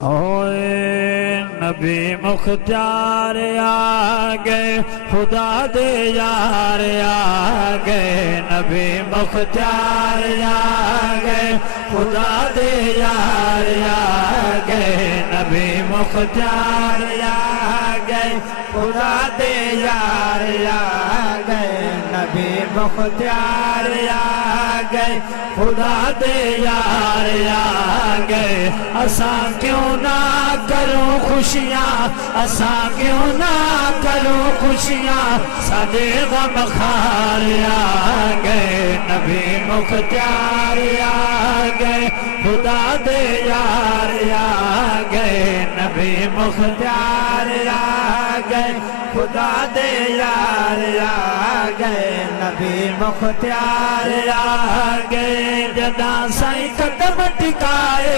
ओए नबी मुख्तार आ गए, खुदा दे यार आ गए। नबी मुख्तार आ गए, खुदा दे यार आ गए। नबी मुख्तार आ गए, खुदा दे यार आ गए। नबी मुख्तार आ गए, खुदा दे यार आ गए। असा क्यों ना करूं खुशियां, असा क्यों ना करूं खुशियां, सादे गम खार आ गए। नबी मुख्तार आ गए, खुदा दे यार आ गए। नबी मुख्तार आ गए, खुदा दे यार आ गए। नबी मुख्तार आ गए, जदा साईं कदम टिकाए,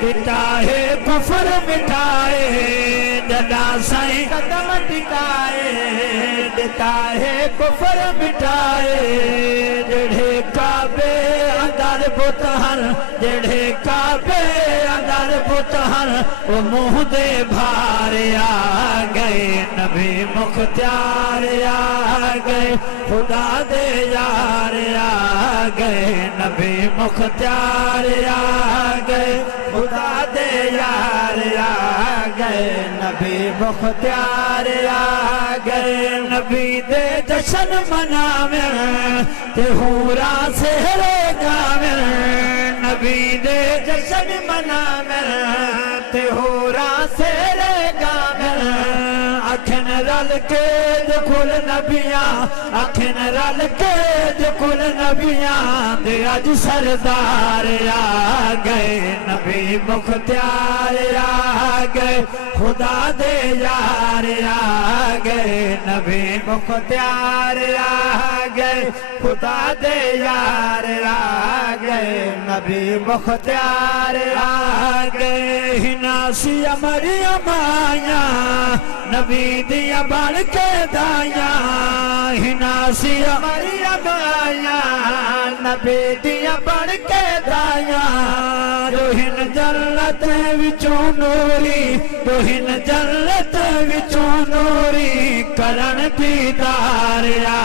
पिता है कुफर मिटाए। जदा साईं कदम टिकाए, पिता है कुफर मिटाए। जेड़े काबे अंदर बुत हन, जेड़े काबे अंदर बुत हन, वो मुंह दे भार आ गए। नबी मुख्तार आ गए, खुदा दे यार आ गए। नबी मुख्तार आ गए, खुदा दे यार आ गए। नबी मुख्तार आ गए, नबी दे जश्न मनावे ते हूरा सेहरे गावे। नबी दे जश्न मनावे ते हूरा सेहरे गावे। अखन रल के कुल नबियां, अखन रल के कुल नबियां दे अज सरदार आ गए। नबी मुख्तार आ गए, खुदा दे यार आ गए। नबी मुख्तार आ गए, खुदा दे यार आ गए। नबी मुख्तार आ गए, हिनासी मरियम आया, नबी दिया बन के दाया। हिनासी मरियम आया, नबी दिया बन के दाया। रोहिन जन्नत विचों नूरी, रोहिन जन्नत विचों नूरी, करण दीदार आ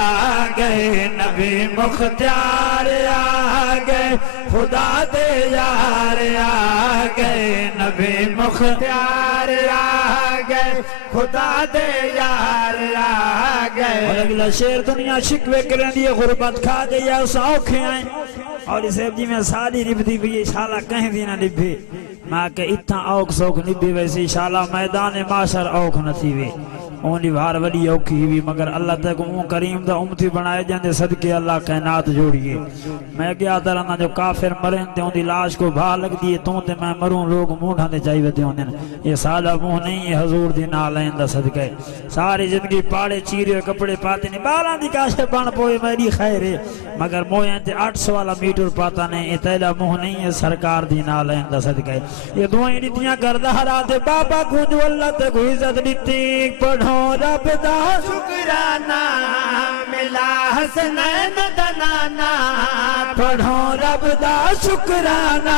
गए। नबी मुख्तार आ गए, खुदा दे यार आ गए। नबी मुख्तार आ गए, खुदा दे यार आ गए। और अगला शेर, दुनिया शिकवे करन दी गुरबत खा गई है, उस औखे आए और इस जी में सारी निभदी भी शाला कहीं भी ना निभे। मैं के इतना औख सौख निभे वैसी शाला मैदान माशर औख न थी वे। ओनी भार वडी औखी भी, मगर अल्लाह तक ऊं करीम दा उम्मती बनाए जांदे सदके अल्लाह कायनात जोड़िए। मैं क्या तरह जो काफिर मरे ते उनकी लाश को भा लगदी है, तू ते मैं मरूं लोग मूंढां ते चाई वेंदे होंदे ने। ये सादा मुंह नहीं है हजूर दी नाल आंदा सदके। सारी जिंदगी पाड़े चीरे कपड़े पाते ने, बालां दी काशे बन पोए मेरी खैर है, मगर मोयां ते 800 वाला मीटर पाता ने। ये तेरा मुंह नहीं है सरकार दी नाल आंदा सदके। ये दुआएं दित्तियां करदा हरा ते बाबा कुंज अल्लाह ते कोई इज्जत दित्ती। पढ़ो रब दा शुकराना, मिला हसनैन दा नाना। पढ़ो रब दा शुकराना,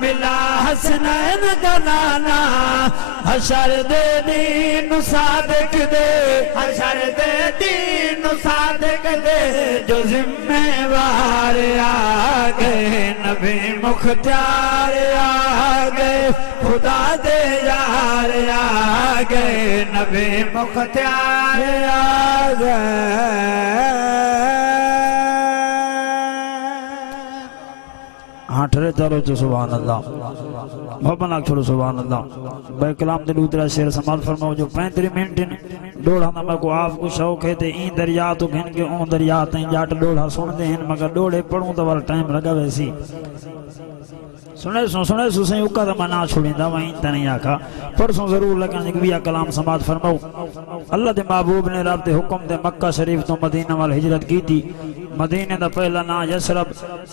मिला हसनैन दा नाना। हशर दे दीन सादिक दे, हशर दे दीन सादिक दे, जो जिम्मेवार आ गए। नबी मुख्तार आ गए, खुदा दे यार आ गए। नबी मुख्तार आ गए। हाँ ठरे तारो तो सुभान अल्लाह, भवन छोड़ो सुभान अल्लाह। भाई कलाम दे दूसरा शेर समाल फरमाओ जो 35 मिनट डोड़ा ना को आपको शौक है ते ई दरिया तो घिन के ओ दरिया तई जाट डोड़ा सुनते हैं, मगर डोड़े पढ़ूं तो वाला टाइम लगा वैसी। सुने सु सही उका तो मैं ना छोड़ींदा वहीं तनी आखा परसों जरूर लगन भी कलाम समात फरमाओ। अल्लाह दे महबूब ने रब दे हुक्म दे मक्का शरीफ तो मदीना वाल हिजरत की थी। मदीने दा पहला ना यसरब।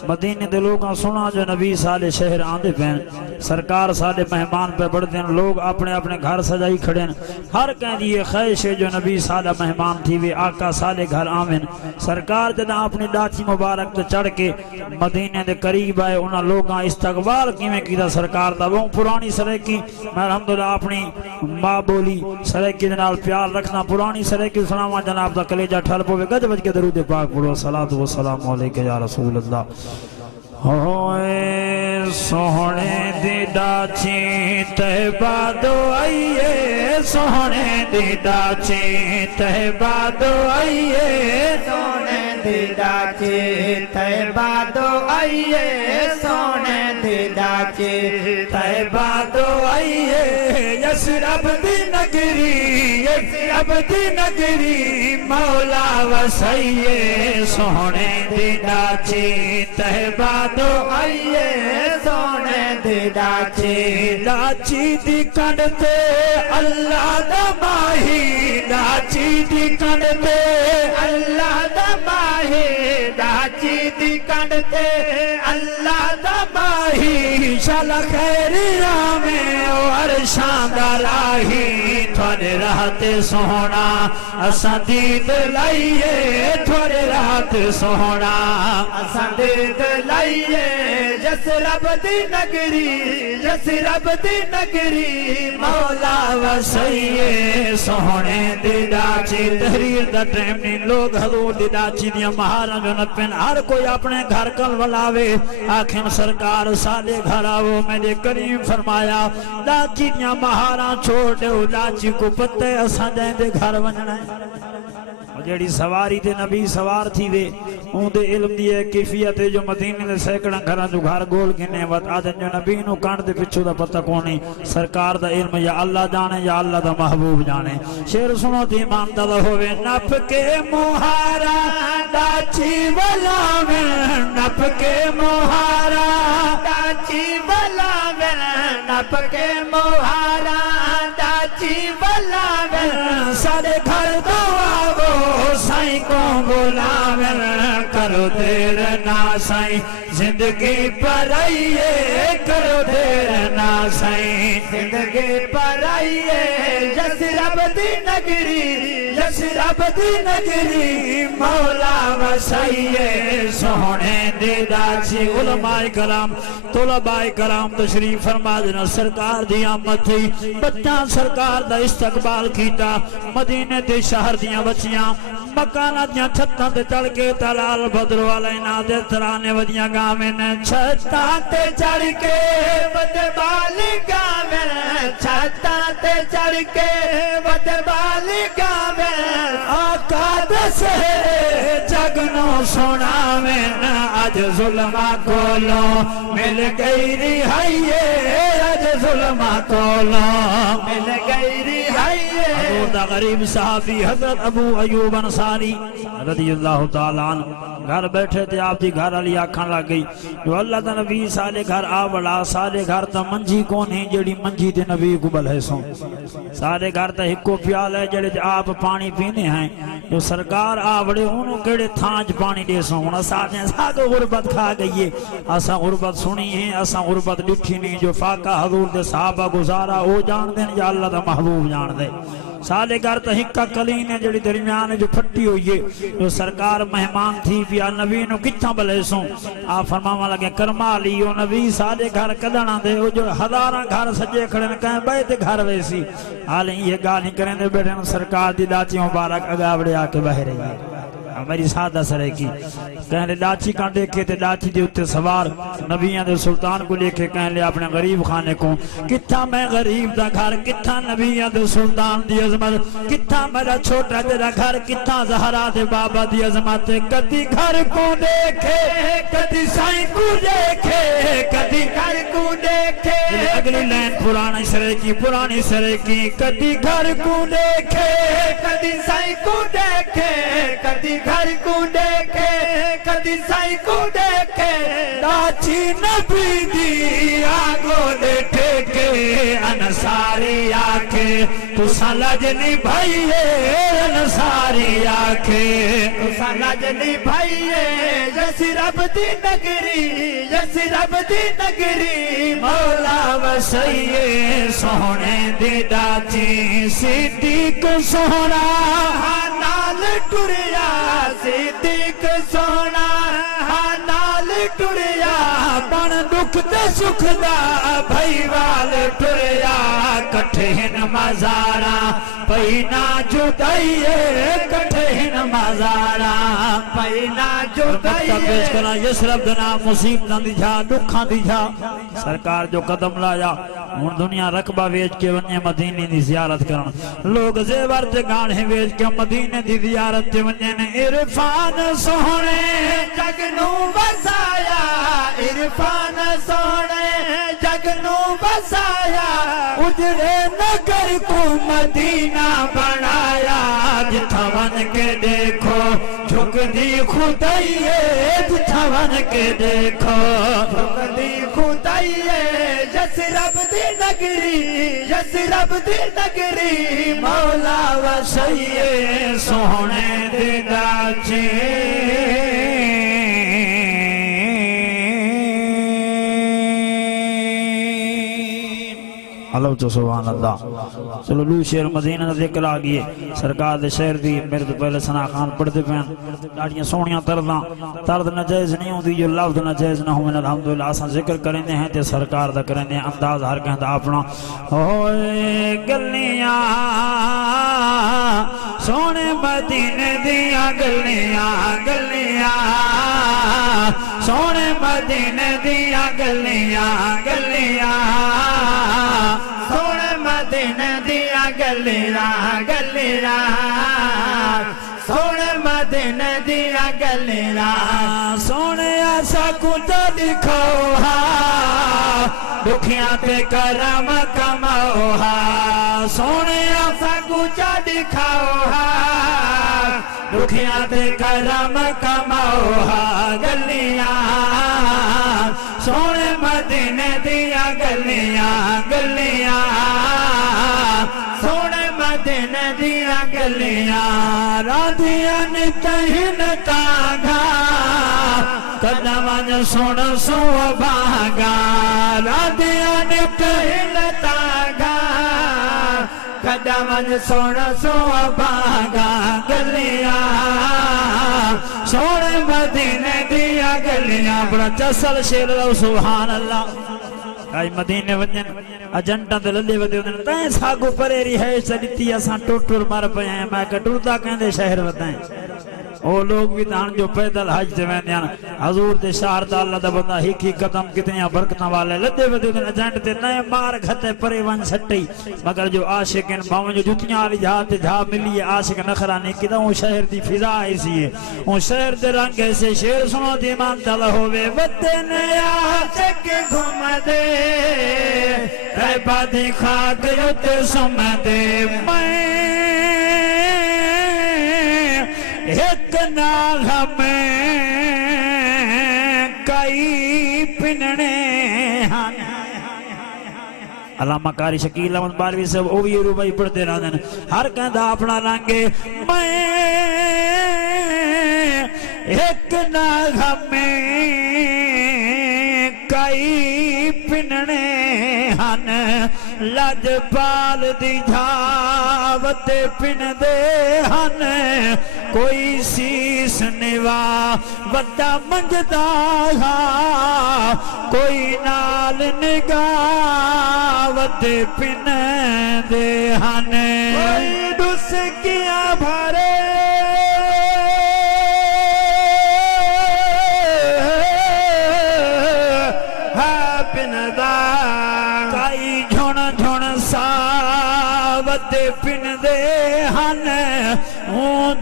मदीने दे लोगां सुना जो नबी साले शहर आंदे पैन, सरकार साले मेहमान पे बढ़ते हैं, लोग अपने अपने घर सजाई खड़े हैं। हर कहती है ख्वाहिश है जो नबी साला मेहमान थी वे आका साले घर आवेन। सरकार जदा अपनी डाची मुबारक ते चढ़ के मदीने दे करीब आए, उन्हां लोगां इस्तकबाल किवें कीता सरकार दा। वो पुरानी सरेकी मैं अल्हम्दुलिल्लाह अपनी मां बोली सरेकी दे नाल प्यार रखना, पुरानी सरेकी सुनावा जनाब दा कलेजा ठर पवे। गज बज के दरूद पाक पढ़ो, सलात व सलाम अलैका या रसूल अल्लाह। होए सोहणे दी डाची तहबा दो आइए, सोहणे दी डाची तहबा दो आइए, सोने दी डाची तैबा दो आइए, सोने दी डाची तहबा दो आइए। यसरब दी नगरी, यसरब दी नगरी मौला वसइए, सोहणे दी डाची तहबा दो आइए, सोने दी डाची डाची दी कंड ते अल्लाह दा माही, डाची दी कंड ते अल्लाह दा माही, डाची दी कंड ते अल्लाह दा माही। शाल खैरी रामे और शानदार आही, थोड़े राहते सोहना असां दीद लाइए, थोड़े राहत सोहना असां दीद लाइए। यसरब दी नगरी, यसरब दी नगरी मौला वसइए, सोहणे दी डाची। तहरीर दा टाइम नहीं, लोग हजूर दी डाची दियां महारां जो नपन, हर कोई अपने घर कल वलावे। आखिर सरकार साले घर आओ, मेरे करीम फरमाया डाची दियां महारां छोड़ दो, डाची को पते असां दे घर वंजना है। जेड़ी सवारी ते नबी सवार थी वे उनदे इल्म दी कैफियत जो मदीने दे सैकड़ा घरां जो घर गोल गिने वत आदन जो नबी नु कांड दे पिछू दा पता कोनी। सरकार दा इल्म या अल्लाह जाने या अल्लाह दा महबूब जाने। शेर सुनो दी ईमान दा होवे, नप के मुहारा डाची वलावे, नप के मुहारा डाची वलावे, नप के मुहारा डाची वलावे। सारे घर दो आवो साईं को बुलावे, करो देर ना साईं जिंदगी पर आइए, करो देर ना साईं जिंदगी पर आइए। यसरब दी नगरी, यसरब दी नगरी मौला वसइए, सोहणे दी डाची। उलमाए कलाम तुलबाए कलाम तशरीफ फरमा देना। सरकार दी आमद थी, बच्चा सरकार दा इस्तकबाल कीता। मदीने दे शहर दियां बच्चियां मकाना दियां छत्तां ते चढ़ के तलाल बदर वाले ना दे तराने वदियां गावें, छत्तां ते चढ़ के बदबाल गावे, छत्तां ते चढ़ के बदबाल गावे। आका दसे जगनो सुनावें, अज जुल्मा कोलो मिल गई रिहाई, अज जुल्मा कोलो मिल गई रिहाई। गरीब साहबी हजरत अबू अयूब अंसारी रज़ियल्लाहु ताला अन्हु घर बैठे थे, आप जी घर वाली आखन लग गई जो अल्लाह दा नबी साले घर आ बड़ा, सारे घर तो मंजी कौन है जेड़ी मंजी ते नबी कुबल है सो। सारे घर तो हिको प्याल है जेड़े आप पानी पीने हैं, जो सरकार आ बड़े उन्होंने केड़े थांच पानी दे सो। हुण असां तो गुरबत खा गई है, असां गुरबत सुनी है, असां गुरबत डिठी नहीं। जो फाका हजूर दे साहबा गुजारा वो जान देन या अल्लाह दा महबूब जान दे। साले घर तो हिक्का कलीन है जेड़ी दरमियान जो फटी हुई है, जो सरकार मेहमान थी पिया नबी नु किथा भले सो। आ फरमावा लगे करमा ली ओ नबी साले घर कदना दे, ओ जो हजारां घर सजे खड़े ने कहे बे ते घर वैसी हाल ये गाल नहीं करें दे बैठे सरकार दी डाची मुबारक अगावड़े आके बह रही है। मेरी सादा सरे की कहने डाची का देखे ते डाची दे उत्ते सवार नबियां दे सुल्तान को लेके कहने अपने गरीब खाने को, किथा मैं गरीब दा घर, किथा नबियां दे सुल्तान दी अजमत, किथा मेरा छोटा तेरा घर, किथा ज़हरा दे बाबा दी अजमत। कदी घर को देखे कदी साईं को देखे, कदी घर को देखे। अगली लाइन पुरानी सरे की, पुरानी सरे की। कदी घर को देखे कदी साईं को देखे, कदी घर को देखे, कदी साईं को देखे। डाची नबी दी आगो दे ठेके, अनसारी आखे तुसा लजनी भाईए अनसारी आखे तुसा लजनी भाईए यसरब दी नगरी यसरब दी नगरी मौला वसइए सोने दी दाची सिद्दीक सोना नाल टुरिया सिद्दीक सोना नाल टुरिया बन दुख ते सुख दा भाई वाल टुरिया कठे हिन मजारा पैना जुदाइए कठे हिन मजारा पैना जुदाइए पेश करा यसरब दना मुसीबत दी जा दुखां दी जा सरकार जो कदम लाया हुन दुनिया रकबा वेच के वने मदीने दी जियारत करन लोग जेवर ते गाणे वेच के मदीने दी जियारत ते वने ने इरफान सोहणे जग नू बसाया इरफान सोहणे जग नू बसाया उजड़े नगर को मदीना बनाया जिथा वन के देखो झुकदी खुदाइए जिथा वन के देखो झुकदी खुदाइए यसरब दी नगरी यसरब दी नगरी मौला वसइए सोहणे दी दाची अल्लाह तो सुभान अल्लाह। चलो लू शेर मदीना का जिक्र आ गई सरकार दे शहर दी मेरे तो पहले सना खान पढ़ते पैन गाड़ियां सोहनियां तर्द नजायज नहीं होती जो लफ्ज नजायज ना होवे अल्हम्दुलिल्लाह असां जिक्र करेंदे हैं ते सरकार दा करेंदे अंदाज हर कहंदा अपना ओए गलियां सोने मदीने दियां गलियां गलियां सोने मदीने दियां गलियां गलियां सोने मदीने दिया गलियां गलियां सोने मदीने दिया गलियां सोने आसा कुछ दिखाओ हा दुखियां ते करम कमाओ हा सोने आसा कुछ दिखाओ हा दुखियां ते करम कमाओ हा गलियां सोने मदीने दिया गलियां गलियां सोने मदीने दिया गलियां राधियां नितहिन तागा कदमन सुन सो भागा राधियां नितहिन तागा कदमन सुन सो भागा गलियां सोने मदीने दिया गलियां बड़ा चसल शेर सुभान अल्लाह आई मदीने वजन अजंटा ते लल्ले वदे उन तै सागो परेरी है सदिती असा टुर मर पया मैं कटुरदा कहंदे शहर वदाए ओ लोग भी तान जो पैदल हज ते वेंदे हजूर दे शहर दा अल्लाह दा बंदा हिक ही कदम कितने बरकतां वाले लद्दे वदे उन अजंट ते नए मार घते परे वन सट्टी मगर जो आशिक इन बाव जो जुतियां वाली जा ते जा मिली आशिक नखरा ने किदा ओ शहर दी फिजा ऐसी है ओ शहर दे रंग ऐसे शेर सुनो दी मान तल होवे वतन आशिक घूम दे तैबा दी खाक उते सुम दे मैं एक नाग में कई पिनने अलामा कारी शकील अहमद बारवी सब ओ भी रूबाई पढ़ते रहते हर कहता अपना रंगे मैं एक नाग में कई पिनने हन लजपाल दी झावत पिन दे हन कोई शीस निवा वड्डा मंगदा हा कोई नाल निगावत पिन दे हन कोई डुसकियां भरे पिन दे हन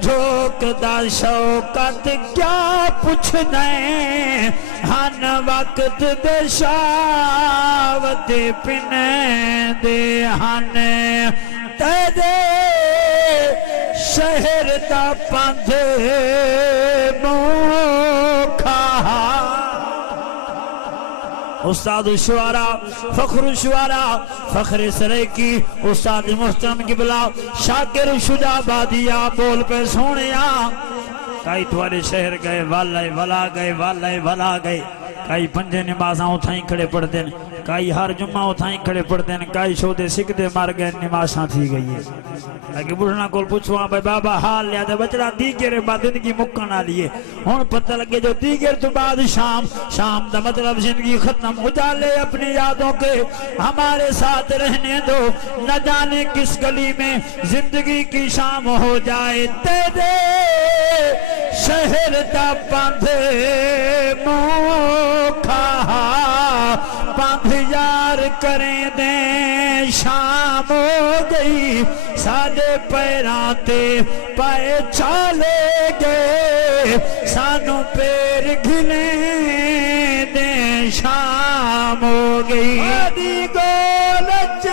झोक दा शौकत क्या पुछ दे हन वक्त दे शावत पिन दे हन तेरे शहर दा पंध मुखा उस्ताद शुआरा फख्र शुआरा फख्र सरेकी उस्ताद मुहतरम किबला शाकिर शुजाबादिया बोल पे सोनिया कई तुम्हारे शहर गए वाले वला गए वाले वला गए कई पंजे नमाजा उठाई खड़े पढ़ते हैं कई हर जुम्मा उठाई खड़े पढ़ते हैं कई शोदे सिकते मार गए नमाजा थी गई है अगे बुढ़ना को पूछो भाई बाबा हाल लिया तो बचड़ा दीगर बाद जिंदगी मुक्कन वाली है हुन पता लगे जो दीगर तो बाद शाम शाम का मतलब जिंदगी खत्म उजाले अपनी यादों के हमारे साथ रहने दो न जाने किस गली में जिंदगी की शाम हो जाए तेरे शहर दा बंधे मोखा बंध यार करें दे शाम हो गई साडे पैरां ते पाए चाले गए सानू पैर घिले दे शाम हो गई आदि गोलच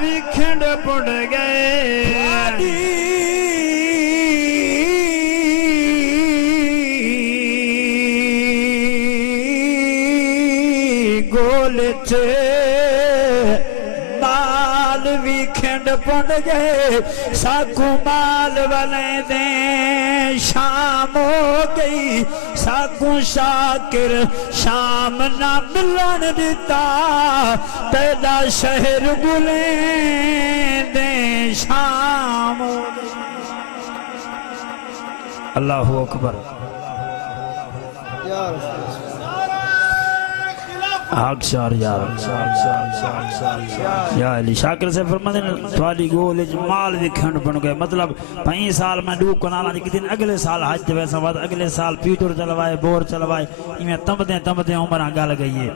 भी खिंड पुड़ गए गोल चे माल भी खिंड पुड़ गए साकू माल वाले दे शाम हो गई साकू शाकिर शाम ना मिलन दिता तेरा शहर बुले दे शाम हो गई अल्लाहु अकबर आक्षार यार या अली शाकिर से फरमाते थवाली गोल माल भी खंड बन गए मतलब 5 साल में डू कनाला जी दिन अगले साल हज वैसा बाद अगले साल पीटर चलवाए बोर चलवाए इमें तमदे तमदे उम्र गल गई है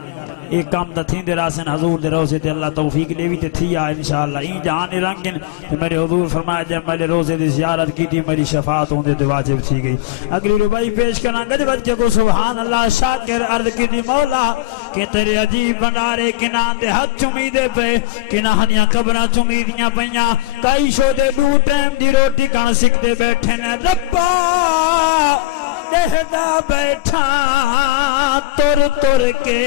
एक काम तो थींदे रासन हजूर दे रोज़े ते अल्लाह तौफीक देवी ते थिया इंशाअल्लाह ई जान रंगन मेरे हुजूर फरमाया जब मेरे रोज़े दी ज़ियारत की थी मेरी शफाअत होंदे ते वाजिब थी गई अगली रुबाई पेश करना गज बज के को सुभान अल्लाह शाकिर अर्ज की थी मौला के तेरे अजीब भंडारे किना दे हथ चुमी दे पे किना दियां कब्रां चुमी दियां पईयां कई शो दे दू टाइम दी रोटी कण सिकदे बैठे ने रब्बा देखदा बैठा तुर तुर के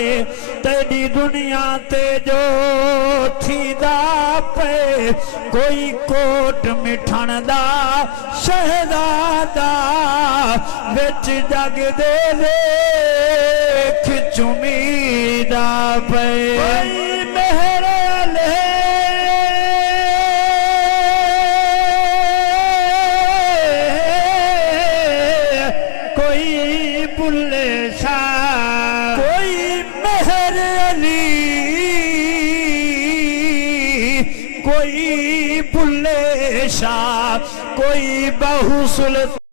तेरी दुनिया ते जो थीदा पे कोई कोट मिठण दा शहजादा विच जग दे लेख चुमीदा पे मेहर कोई बुल्ले शाह कोई बहु सुल्तान